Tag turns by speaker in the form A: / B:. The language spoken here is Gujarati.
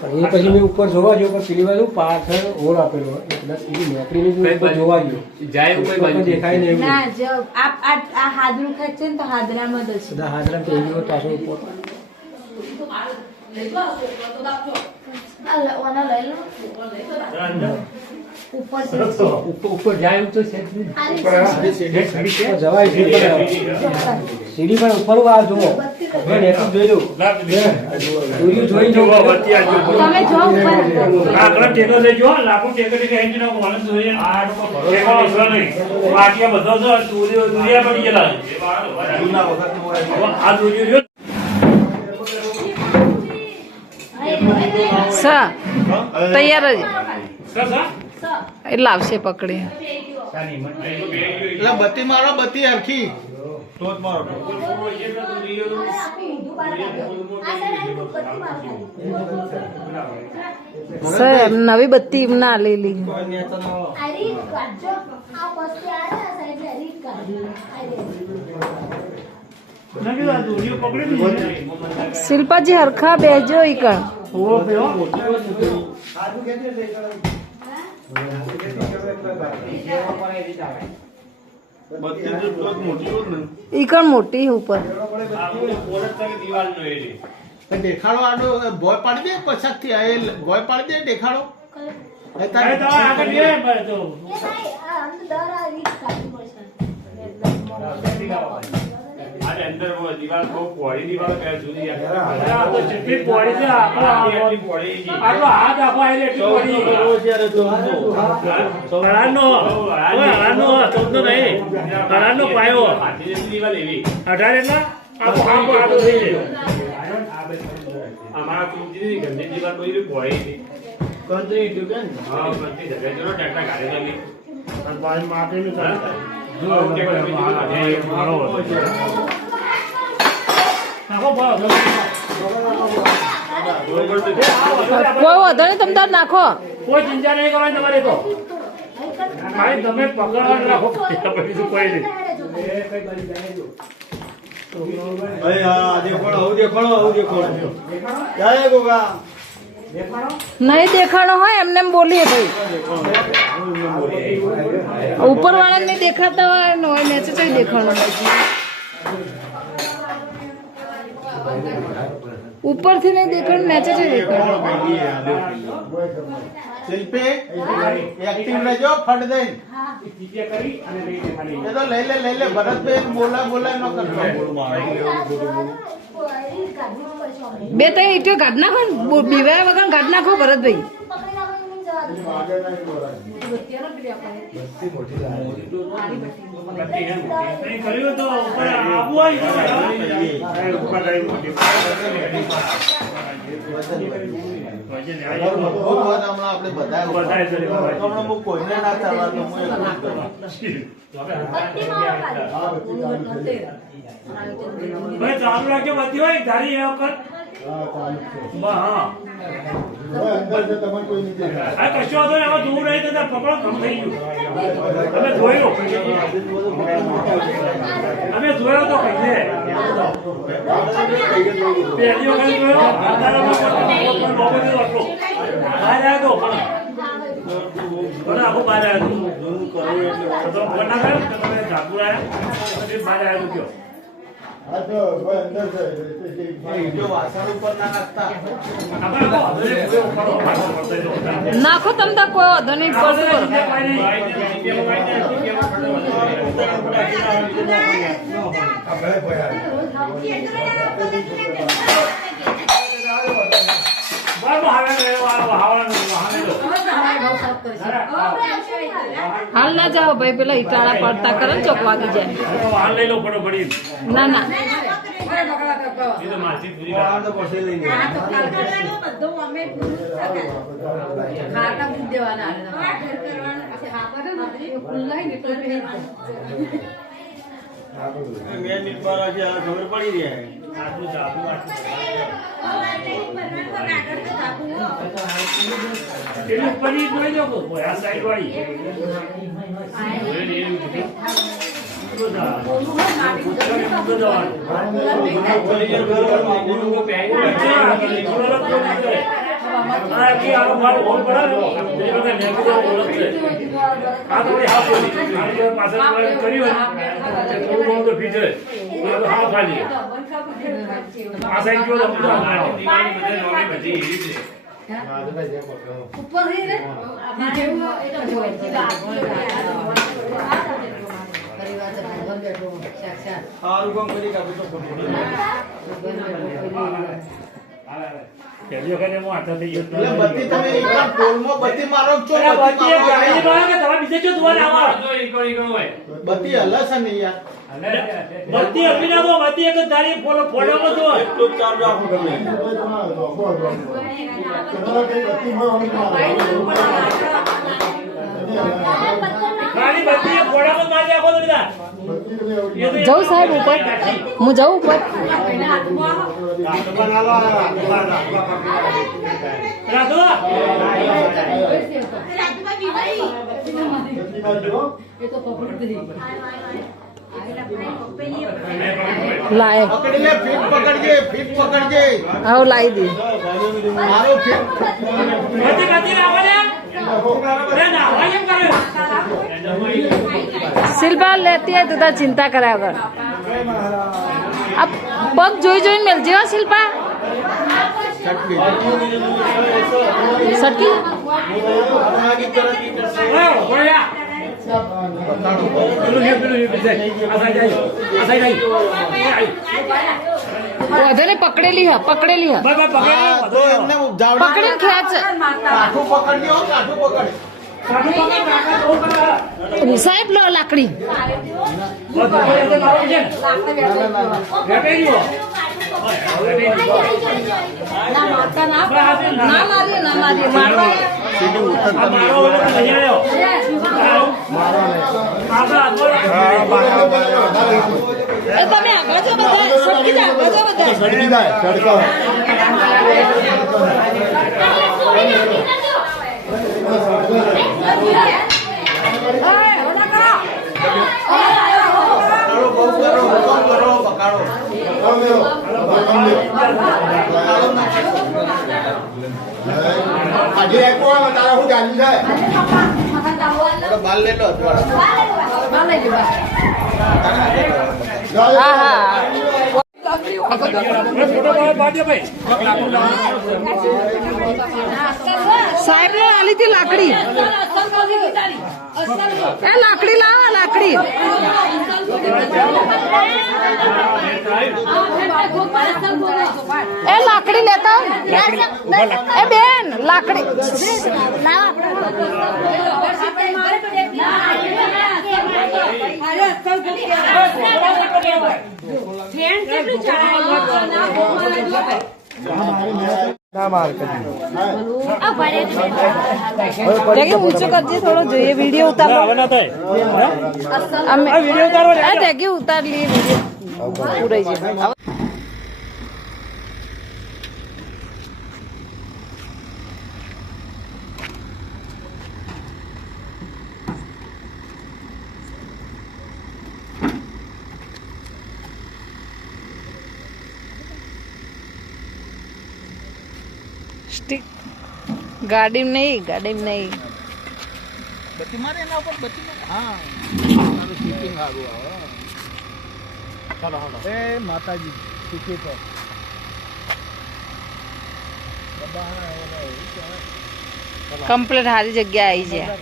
A: એ પછી ઉપર જોવા ગયો પણ પેલી બાજુ પાછળ આપેલો જોવા ગયો
B: જાય બાજુ
A: દેખાય નહીં
C: ના જો આ આ હાદરું ખેંચે ને તો હાદરામાં જ હશે
A: તો એવી હોય પાછળ ઉપર
C: આ લ- ઓના લઈ લો ઉપર છે
B: ઉપર ઉપર જાય તો છે જ નહીં.
A: ઉપર જવાય સીડી પણ ઉપર આ જુઓ હવે નેટવર્ક જોઈ દોર્યું જોઈ લો
C: તમે જો ઉપર
D: આગળ ટેકો લેજો લાખો ટેકો ટેકો એન્જિન નો કોણ જોઈએ આ લોકો ટેકો અસર નહીં બાકી બધો તો દુરિયો દુરિયા પડી ગયેલા આ દુરિયો રહ્યો
E: સ. તૈયાર જ. એટલે આવશે પકડી.
F: બત્તી મારો બત્તી આખી
E: સર નવી બત્તી ના લેલી શિલ્પાજી હરખા બેજો ઈ કણ.
F: તો ટોચ મોટી હોય ને
E: ઈ કણ મોટી ઉપર
F: દેખાડો આડો ભોય પાડી દે પછાતથી ભોય પાડી દે દેખાડો
D: આગળ
B: અંદર વો દીવાલ બહુ પોળી દિવાલ કયા જુદી
D: અરે જેટલી પોળી છે આખો
B: આટલી
D: આ-
B: પહોળી છે.
D: આટલો હાથ આખો એટલે એટલી પહોળી. અઢારનો ઓય, અઢારનો ચૌદનો નહીં અઢારનો પાયો
B: દિવાલ એવી
D: અઢાર એટલે આખો આખો આખો થઈ જાય
B: અમારા કુંજી ગંદી દિવાલ કોઈ પહોળી હતી હા બધી જગ્યાએ જોડો ટ્રેક્ટર ગાડી લાગી
D: જુઓ, બરોબર. નાખો ભાવ.
E: કોઈ વધો નહીં તમ તાર નાખો.
D: કોઈ ચિંતા નહીં કરવાની તમારે તો. ખાલી તમે પકડવા રાખો. બીજું કોઈ નહીં.
E: નહીં દેખાડો હોય એમને એમ બોલીએ ભાઈ. ઉપર વાળા નહીં દેખાતા હોય ને કઈ દેખાડો ઉપરથી નહીં દેખાડો નીચે છે
F: શિલ્પી એક્ટિવ રહેજો ફટ દઈ તો લઈ લે લઈ લે ભરતભાઈ બોલા બોલા ન કરતો.
E: બે ત્રણ ઈટો ગાઢ નાખો બીવાયા વગર ગાઢ નાખો ભરતભાઈ.
F: આપણે બધા કોઈને ના ચાલવા.
D: ભાઈ ચાલુ રાખજો બધી હોય ધારી એ વખત. બા, હા. આ કશો નહીં, આમાં દૂર રહી તો પકડો કમ થઈ ગયું. તમે ધોયો અમે જોયો તો કહીએ જોયો હતું. બહાર આવ્યો પણ. પણ આવ્યો હતો. તમે જાગુ આવ્યા બહાર આવ્યો કયો? કરો. પાછો પડતો હતો.
E: નાખો તમ તાર કોઈ વધો નહીં પડતું હાલ ના જાઓ ભાઈ પેલા ઈટાળા પડતા કરે ને ચોક વાગી જાય.
D: હાલ લઈ લો ફટોફટી
E: ના ના
F: આ ખબર પડી રહી
D: આટલું જ, આટલું, આટલું. પેલું પનીર જોઈ લો કોઈ, આ સાઈડ વાળી
B: જોઈ લઈએ
D: આ સાઈડ જો
B: દિવાળી બધે નોમી બધી એવી છે
D: પહેલી વખત હું આટલા થઈ ગયો
F: એટલે બધી તમે એકદમ પોલમાં બધી મારો છો બત્તી મારો
D: ગાડી માં આવે કે તમે બીજે છો જોવા આવા જો
B: તો ઈકણ ઈકણ હોય.
F: બધી હલે ને યાર.
D: બધી આપી નાખો બત્તી એક જ તારી ફોડો ફોડોમાં જો ખાલી બત્તી એક ફોડામાં મારી નાખો તો બધા. એ તો એક-
E: જવું સાહેબ ઉપર. હું જઉં ઉપર. લાય.
F: પકડી લે ફીટ પકડજે ફીટ પકડજે
E: આવો લાવી દી
F: મારો ફીટ
E: શિલ્પા લેતી હોય તો તાર ચિંતા કર્યા વગર આ પગ જોઈ જોઈને મેલજે હો શિલ્પા સટકી
D: ઓય, ઓય. પેલું છે, પેલું છે, પેલું છે. આ સાઈડ આઈ, આ સાઈડ આઈ. એ આઈ.
E: વધે ને પકડેલી હા પકડેલી હા
D: બસ, બસ, પકડી લો,
F: તો એમને જાવડા
E: પકડીને ખેંચ
F: કાઠું પકડજો કાઠું પકડ
E: સાહેબ લો લાકડી.
D: તમે આગળ એ બધા સડકી છે છે આવ્યો. આગળ,
E: જો બધા. સડકી જાય આગળ જો બધા
F: કરો બહુ કરો હુકમ કરો બકાડો એટલે બાલ લે લો
E: હા. હા
D: ફોટો ભાઈ
E: હતી લાકડી. એ લાકડી લાવો લાકડી. એ લાકડી લેતા. એ બેન લાકડી. જગ્યા ઊંચો કરજે થોડો જોઈએ વીડિયો ઉતાર.
D: વીડિયો ઉતારો
E: ઉતાર લઈએ પૂરાઈ જાય ગાડીમાં નહીં ગાડીમાં નહીં.
F: બત્તી મારે એના ઉપર બત્તી મારે હા. મારું શૂટિંગ સારું આવે ચાલો હાલો. એ માતાજી શીખી તો
E: કમ્પ્લીટ સારી જગ્યા આવી જાય